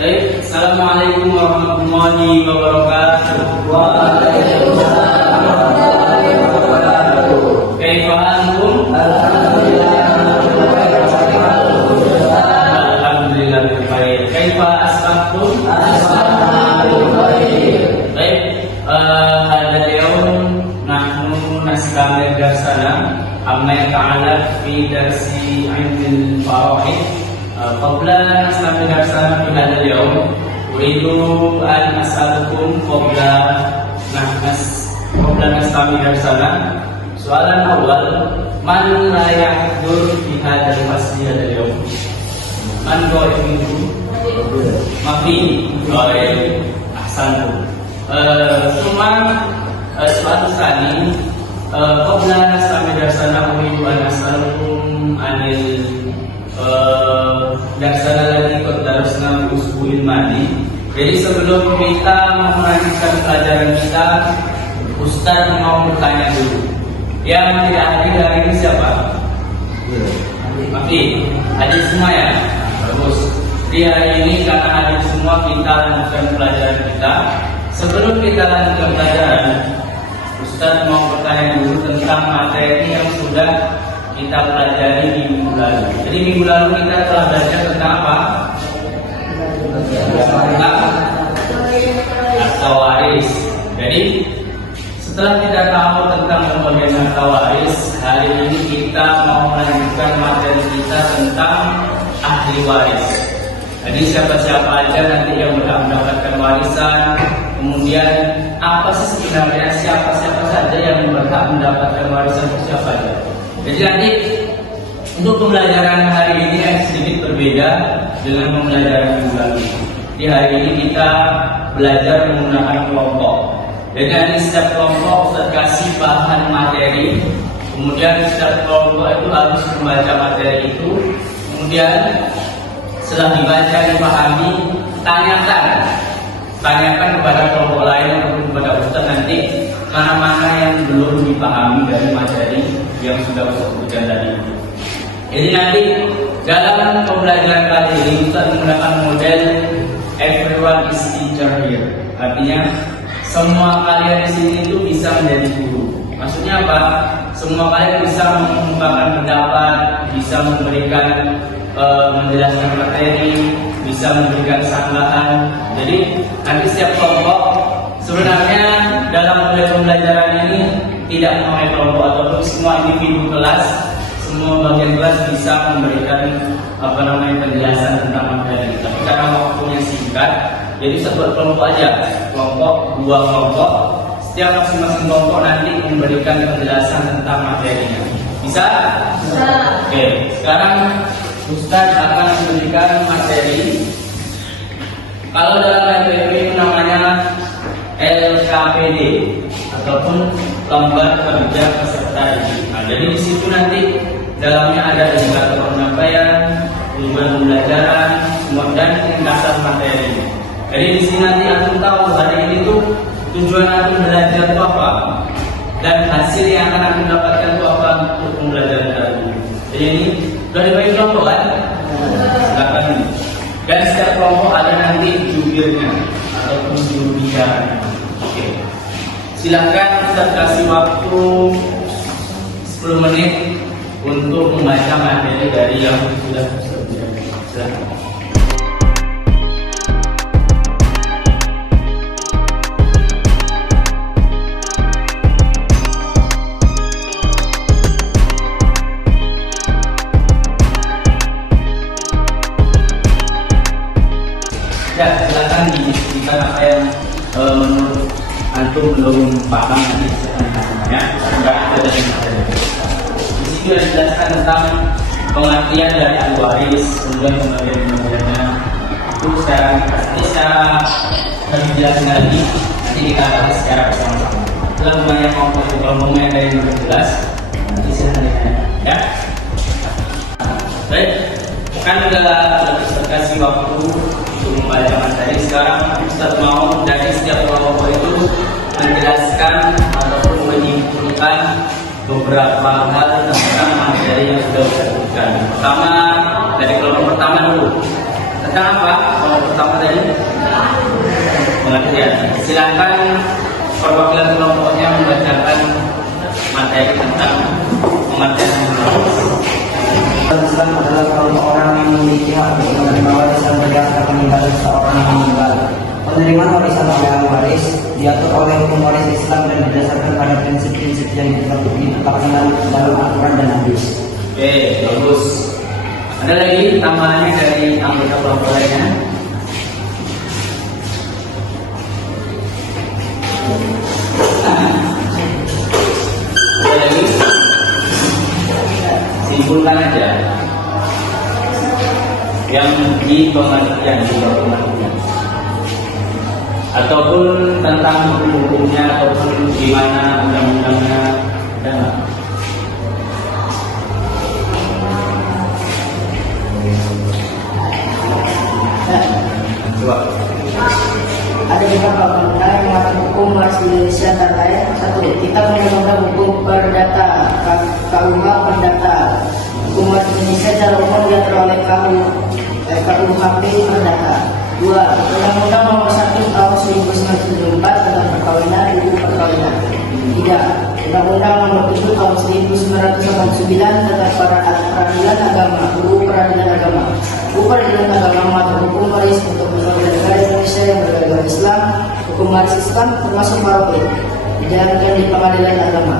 Baik, Assalamualaikum warahmatullahi wabarakatuh. Waalaikumsalam warahmatullahi wabarakatuh. Kaifa antum? Alhamdulillah baik. Kaifa asbahtum? Baik, hada al-yawm nahnu nastamir darsana amma yata'allaq fi darsi ilmil faraid. قبل أن نستمر درسنا في هذا اليوم أريد أن أسألكم قبل نستمر درسنا سؤالا أول من لا يحضر في هذا الفصل هذا اليوم؟ من غائب منكم؟ ما في غائب أحسنتم. ثم السؤال الثاني قبل نستمر درسنا أريد أن أسألكم عن darsana lagi darasna usbu'il madi. Jadi sebelum kita melanjutkan pelajaran kita, Ustaz mau bertanya dulu. Yang tidak hadir hari ini siapa? Mafi, hadir semua ya? Bagus. Di hari ini karena hadir semua kita lanjutkan pelajaran kita. Sebelum kita lanjutkan pelajaran, Ustaz mau bertanya dulu tentang materi yang sudah kita pelajari di minggu lalu. Jadi minggu lalu kita telah belajar tentang apa? Tentang harta waris. Jadi setelah kita tahu tentang pembagian harta waris, hari ini kita mau melanjutkan materi kita tentang ahli waris. Jadi siapa-siapa aja nanti yang berhak mendapatkan warisan. Kemudian apa sih sebenarnya siapa-siapa saja yang berhak mendapatkan warisan itu siapa aja? Jadi nanti untuk pembelajaran hari ini yang sedikit berbeda dengan pembelajaran minggu lalu. Di hari ini kita belajar menggunakan kelompok. Jadi nanti setiap kelompok Ustaz kasih bahan materi. Kemudian setiap kelompok itu harus membaca materi itu. Kemudian setelah dibaca dipahami, tanyakan kepada kelompok lain ataupun kepada Ustaz nanti mana-mana yang belum dipahami dari materi yang sudah Ustaz sebutkan tadi. Jadi nanti dalam pembelajaran kali ini Ustaz menggunakan model everyone is teacher here. Artinya semua kalian di sini itu bisa menjadi guru. Maksudnya apa? Semua kalian bisa mengungkapkan pendapat, bisa memberikan menjelaskan materi, bisa memberikan sanggahan. Jadi nanti setiap kelompok sebenarnya dalam pembelajaran ini tidak memakai kelompok ataupun semua individu kelas, semua bagian kelas bisa memberikan penjelasan tentang materi. Tapi karena waktunya singkat, jadi satu kelompok aja, dua kelompok, setiap masing-masing kelompok nanti memberikan penjelasan tentang materinya. Bisa? Bisa. Oke, sekarang Ustaz akan memberikan materi. Kalau dalam materi itu namanya LKPD ataupun lembar kerja peserta didik. Nah, jadi di situ nanti dalamnya ada indikator penyampaian, tujuan pembelajaran, dan ringkasan materi. Jadi di sini nanti aku tahu hari ini tuh tujuan aku belajar itu apa dan hasil yang akan aku dapatkan itu apa untuk pembelajaran kali ini. Jadi ini sudah dibagi kelompok kan? Silakan ini. Dan setiap kelompok ada nanti jubirnya ataupun juru bicara. Oke. Silakan Ustaz kasih waktu 10 menit untuk membaca materi dari yang sudah tersedia. Silakan. Ya, silakan diberikan apa yang menurut antum belum paham nanti ya. Enggak ada dari materi. Di sini sudah dijelaskan tentang pengertian dari ahli waris, kemudian pembagian-pembagiannya. Itu secara lebih jelas lagi nanti dikatakan secara bersama-sama. Setelah banyak kelompok yang ada yang lebih jelas, nanti silahkan ditanya. Ya. Baik, kan udah kasih waktu untuk membaca materi. Sekarang Ustaz mau dari setiap kelompok itu menjelaskan ataupun menyimpulkan beberapa hal tentang materi yang sudah disebutkan. Pertama, dari kelompok pertama dulu. Tentang apa? Kelompok pertama tadi pengertian. Silakan perwakilan kelompoknya membacakan materi tentang pengertian kelompok. Islam adalah kelompok orang yang memiliki hak untuk menerima warisan berdasarkan peninggalan seseorang yang meninggal. Penerimaan warisan oleh ahli waris diatur oleh hukum waris Islam dan berdasarkan pada prinsip-prinsip yang ditetapkan dalam Al-Quran dan Hadis. Oke, bagus. Ada lagi tambahannya dari anggota kelompok lainnya? Ada lagi? Simpulkan aja yang di pengertian ataupun tentang hukum-hukumnya ataupun gimana undang-undangnya, ada nggak? Coba. Ada beberapa undang-undang yang mengatur hukum waris di Indonesia antara lain. 1. Kita Undang-Undang Hukum Perdata KUH Perdata. Hukum waris Indonesia secara umum diatur oleh KUHP Perdata. 2. Undang-Undang Nomor 1 Tahun 1974 tentang perkawinan (UU Perkawinan). 3. Undang-Undang Nomor 7 Tahun 1989 tentang Peradilan Agama (UU Peradilan Agama). UU Peradilan Agama mengatur hukum waris untuk negara Indonesia yang beragama Islam. Hukum waris Islam termasuk paroki dijalankan di pengadilan agama.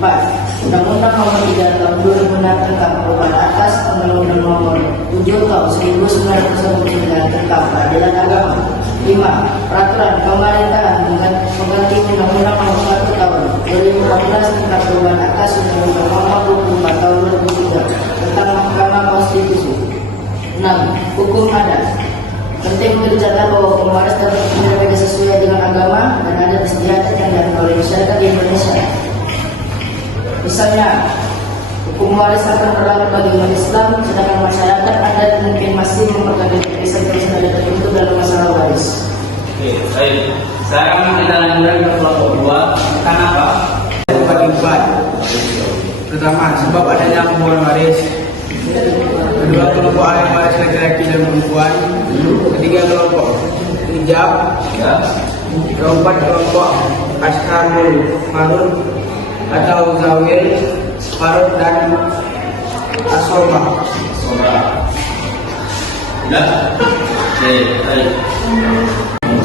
4. Undang-Undang Nomor 3 Tahun 2006 tentang perubahan atas Undang-Undang Nomor 7 Tahun 1999 tentang peradilan agama. 5. Peraturan pemerintahan mengganti Undang-Undang Nomor 1 Tahun 2014 tentang perubahan atas Undang-Undang Nomor 24 Tahun 2003 tentang Mahkamah Konstitusi. 6. Hukum adat. Penting untuk dicatat bahwa hukum waris dapat berbeda sesuai dengan agama dan adat istiadat yang dianut oleh masyarakat di Indonesia. Misalnya, hukum waris akan berlaku bagi umat Islam, sedangkan masyarakat adat mungkin masih memperhatikan kebiasaan adat tertentu dalam masalah waris. Oke, baik. Sekarang kita lanjutkan ke kelompok 2. Kenapa? Bagi 4. Pertama, sebab adanya hubungan waris. Kedua, kelompok ahli waris laki-laki dan perempuan. Ketiga, kelompok hijab. Ya. Keempat, kelompok ashabul farud atau zawil farud dan asobah. Sobat. Ya. Oke, baik.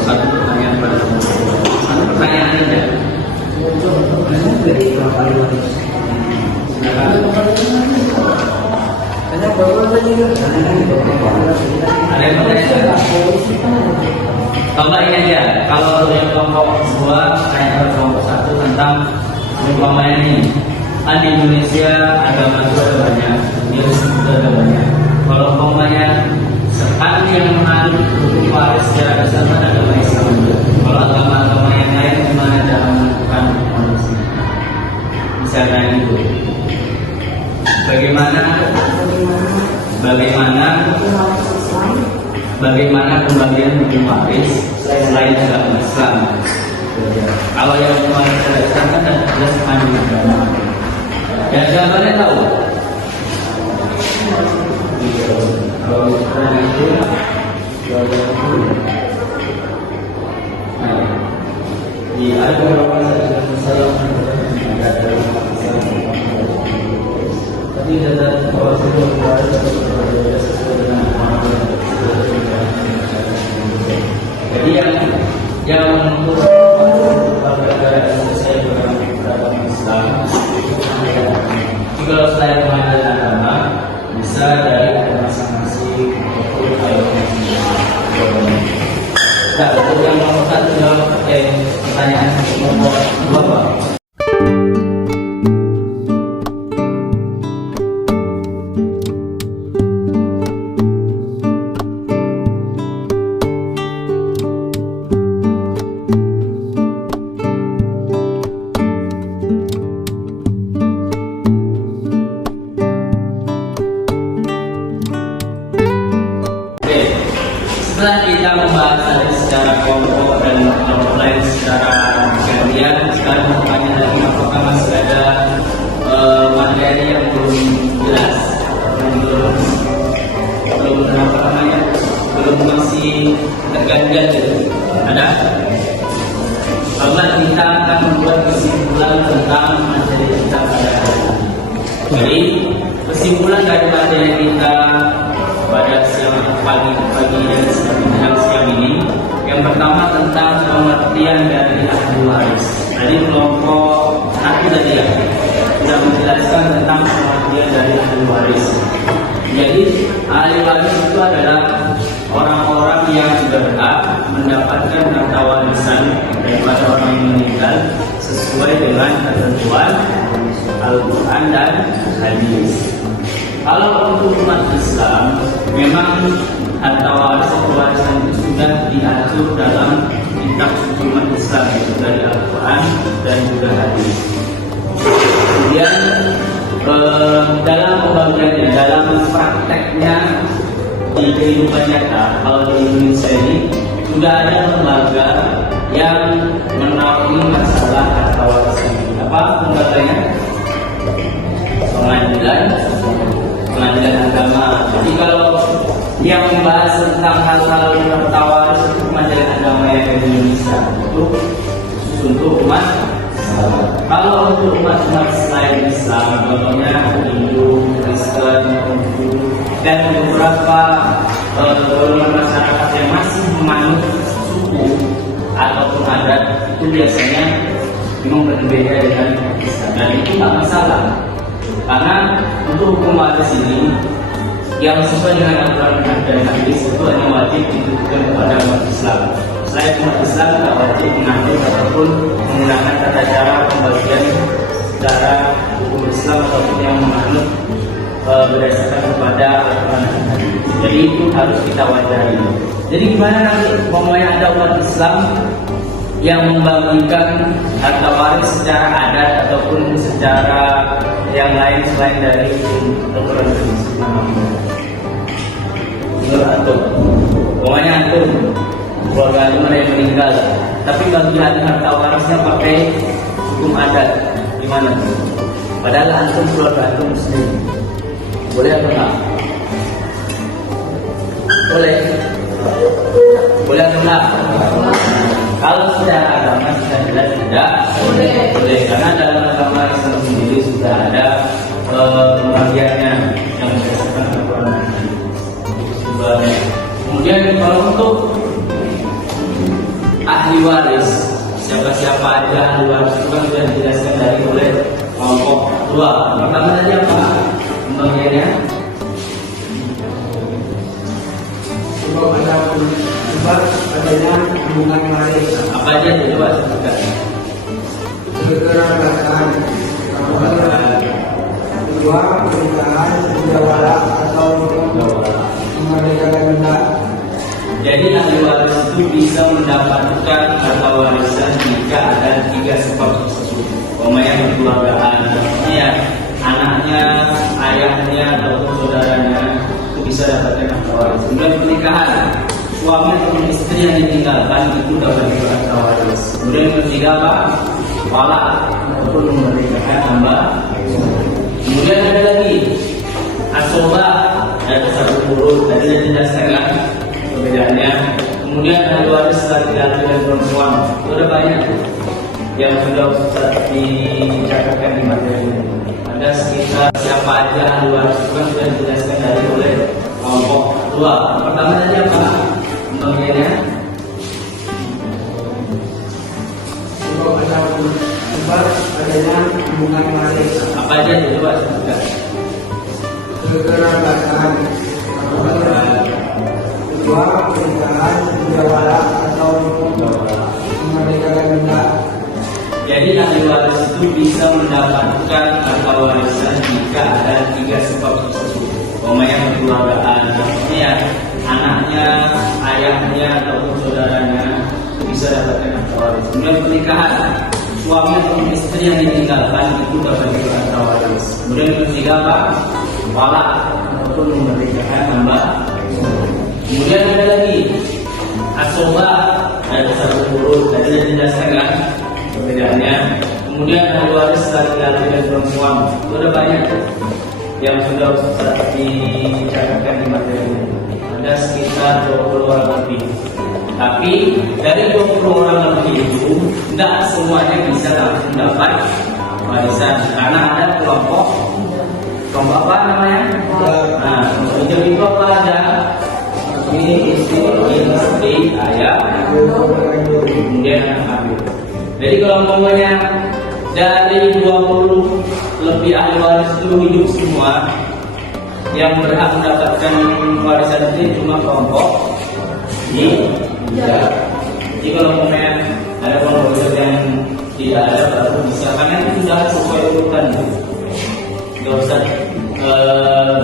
Satu pertanyaan pada kelompok 2. Satu pertanyaan aja. Ada yang bertanya? Contoh ini aja, kalau untuk yang kelompok 2 kayak kelompok 1 tentang umpamanya ini, kan di Indonesia agama itu ada banyak, di Islam juga ada banyak. Kalau umpamanya kan yang menganut hukum waris secara dasar kan agama Islam juga. Kalau agama-agama yang lain gimana cara menentukan warisnya? Misalnya itu, bagaimana pembagian hukum waris selain agama Islam? Kalau yang hukum waris secara Islam kan ada jelas kandung agama. Dan jawabannya tahu. Kalau sekarang itu di ada beberapa masalah tapi data bahwa seluruh waris berbeda sesuai dengan jadi yang menentukan negara Indonesia beragama Islam jika selain pengadilan agama bisa dari masing-masing nah, untuk yang nomor 1 jawab pertanyaan nomor 2 Pak. Setelah kita membahas tadi secara kelompok dan kelompok lain secara gantian, sekarang bertanya lagi apakah masih ada materi yang belum jelas, yang belum masih terganjal gitu. Ada? Karena kita akan membuat kesimpulan tentang materi kita pada hari ini. Jadi kesimpulan dari materi kita pada siang pagi dan siang ini, yang pertama tentang pengertian dari ahli waris. Tadi kelompok 1 tadi ya sudah menjelaskan tentang pengertian dari ahli waris. Jadi ahli waris itu adalah orang-orang yang sudah berhak mendapatkan harta warisan daripada orang yang meninggal sesuai dengan ketentuan Al-Quran dan hadis. Kalau untuk umat Islam, memang harta waris atau warisan itu sudah diatur dalam kitab suci umat Islam, yaitu dari Al-Quran dan juga hadis. Kemudian dalam pembagiannya, dalam prakteknya di kehidupan nyata, kalau di Indonesia ini sudah ada lembaga yang menaungi masalah harta warisan. Apa lembaganya? Pengadilan agama. Jadi kalau yang membahas tentang hal-hal harta waris itu pengadilan agama yang di Indonesia itu untuk umat. Kalau untuk umat selain Islam, contohnya Hindu, Kristen, Konghucu, dan beberapa golongan masyarakat yang masih memanut suku ataupun adat, itu biasanya memang berbeda dengan Islam, dan itu tak masalah. Karena untuk hukum waris ini yang sesuai dengan aturan dan hadis itu hanya wajib ditujukan kepada umat Islam. Selain umat Islam tidak wajib mengatur ataupun menggunakan tata cara pembagian secara hukum Islam ataupun yang menganut berdasarkan kepada aturan dan hadis. Jadi itu harus kita wajari. Jadi gimana nanti umpamanya ada umat Islam yang membagikan harta waris secara adat ataupun secara yang lain selain dari aturan hadis? Menurut antum, pokoknya antum keluarga antum ada yang meninggal, tapi bagian harta warisnya pakai hukum adat, gimana? Padahal antum keluarga antum muslim, boleh atau enggak? Boleh, boleh atau enggak? Kalau sudah agama sudah jelas tidak boleh, karena dalam agama Islam sendiri sudah ada pembagiannya yang berdasarkan Al-Quran. Kemudian kalau untuk ahli waris, siapa-siapa aja ahli waris itu kan sudah dijelaskan dari oleh kelompok 2. Pertama tadi apa pembagiannya? Sebab adanya hubungan waris. Apa aja coba sebutkan? Kekerabatan, kedua pernikahan, jawala atau memerdekakan benda. Jadi ahli waris itu bisa mendapatkan harta warisan jika ada 3 sebab tersebut. Umpamanya kekeluargaan, ya anaknya, ayahnya ataupun saudaranya itu bisa dapatkan harta waris. Kemudian pernikahan, suami atau istri yang ditinggalkan itu dapat harta waris. Kemudian yang ketiga apa? Wala ataupun memerdekakan hamba. Kemudian ada lagi asoba, ada satu urut, tadi sudah dijelaskan kan perbedaannya. Kemudian ahli waris laki-laki dan perempuan, itu ada banyak yang sudah dicatatkan di materi ini. Ada sekitar siapa aja ahli waris itu kan sudah dijelaskan dari oleh kelompok 2. Pertama tadi apa pembagiannya? Sebab adanya hubungan waris. Apa aja itu coba sebutkan? Kekerabatan, kedua pernikahan, jawala atau memerdekakan benda. Jadi ahli waris itu bisa mendapatkan harta warisan jika ada 3 sebab tersebut. Umpamanya kekeluargaan, ya anaknya, ayahnya ataupun saudaranya itu bisa dapatkan harta waris. Kemudian pernikahan, suami atau istri yang ditinggalkan itu dapat harta waris. Kemudian yang ketiga apa? Wala ataupun memerdekakan hamba. Kemudian ada lagi asoba, ada satu urut, tadi sudah dijelaskan kan perbedaannya. Kemudian ahli waris laki-laki dan perempuan, itu ada banyak yang sudah dicatatkan di materi ini. ada sekitar 20 orang lebih. Tapi dari 20 orang lebih itu tidak semuanya bisa langsung dapat warisan karena ada kelompok apa namanya? Nah, kelompok itu apa aja? Istri, ayah, kemudian anak. Jadi kalau umpamanya dari 20 lebih ahli waris itu hidup semua, yang berhak mendapatkan warisan itu cuma kelompok tiga. Jadi kalau umpamanya ada kelompok yang tidak ada baru bisa, karena itu sudah sesuai urutan, nggak usah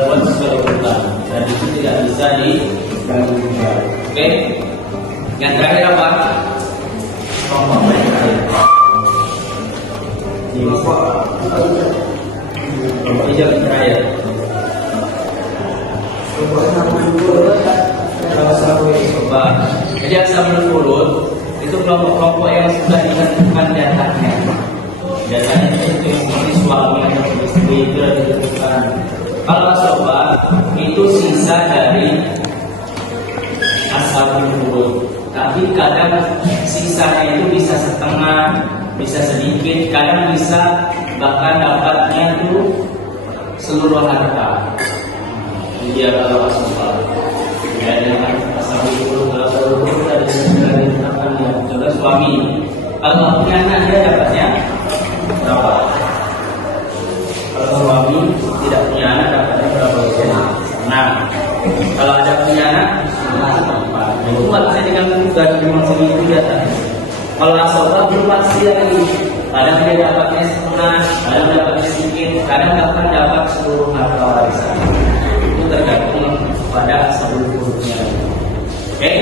buat sesuai urutan, dan itu tidak bisa diganggu juga. Oke, yang terakhir apa? Kelompok hijau terakhir. Jadi ashabul furud itu kelompok-kelompok yang sudah ditentukan jatahnya. Jatahnya itu seperti suami atau istri itu sudah ditentukan. Kalau ashabah itu sisa dari ashabul furud. Tapi kadang sisanya itu bisa setengah, bisa sedikit, kadang bisa bahkan dapatnya itu seluruh harta. Dia kalau ashabah. Ya, dengan ashabul furud dari ditetapkan dia. Contoh suami, kalau punya anak dia dapatnya berapa? Kalau suami tidak punya anak dapatnya berapa? Nah, kalau ada punya anak, itu maksudnya dengan bukan memang segitu dia tadi. Kalau ashabah belum pasti lagi. Kadang dia dapatnya setengah, kadang dapatnya sedikit, kadang bahkan dapat seluruh harta warisan. Itu tergantung pada ashabul furudnya. Oke?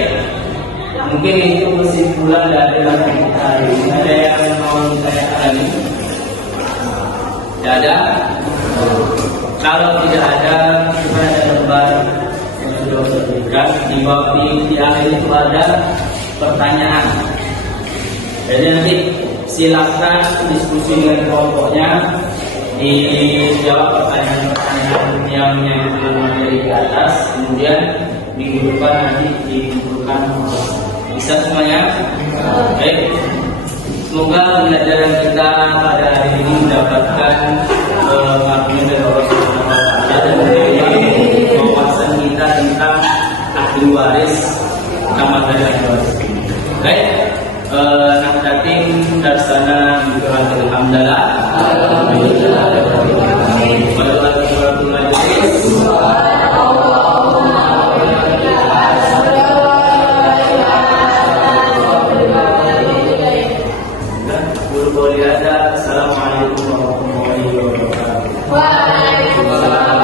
Mungkin itu kesimpulan dari pelajaran kita hari ini. Ada yang mau ditanyakan lagi? Tidak ada? Kalau tidak ada, kita ada lembar yang sudah diberikan. Di akhir itu ada pertanyaan. Jadi nanti silakan diskusi dengan kelompoknya, dijawab pertanyaan-pertanyaan yang dari di atas, kemudian minggu depan nanti dikumpulkan. Bisa semuanya? Baik. Semoga pembelajaran kita pada hari ini mendapatkan makna dari Allah Subhanahu wa Ta'ala dan menjadi wawasan kita tentang ahli waris, kamar dari ahli waris. Baik. Naktatim darsana alhamdulillah. Assalamualaikum warahmatullahi wabarakatuh. Waalaikumsalam.